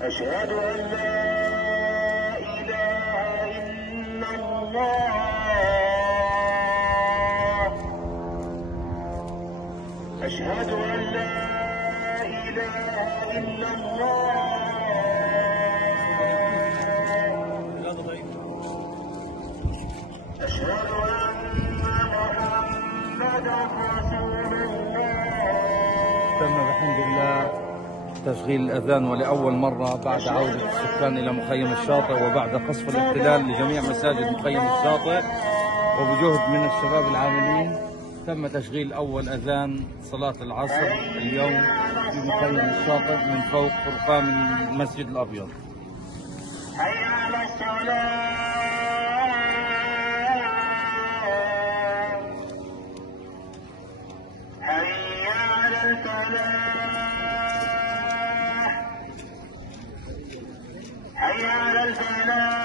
أشهد أن لا إله إلا الله. أشهد أن لا إله إلا الله. أشهد أن محمدا رسول الله. تم بحمد الله تشغيل الأذان ولأول مرة بعد عودة السكان إلى مخيم الشاطئ وبعد قصف الاحتلال لجميع مساجد مخيم الشاطئ، وبجهد من الشباب العاملين تم تشغيل أول أذان صلاة العصر اليوم في مخيم الشاطئ من فوق فرقان المسجد الأبيض. حي على الصلاة. حي على الفلاح. حي على الفلاح.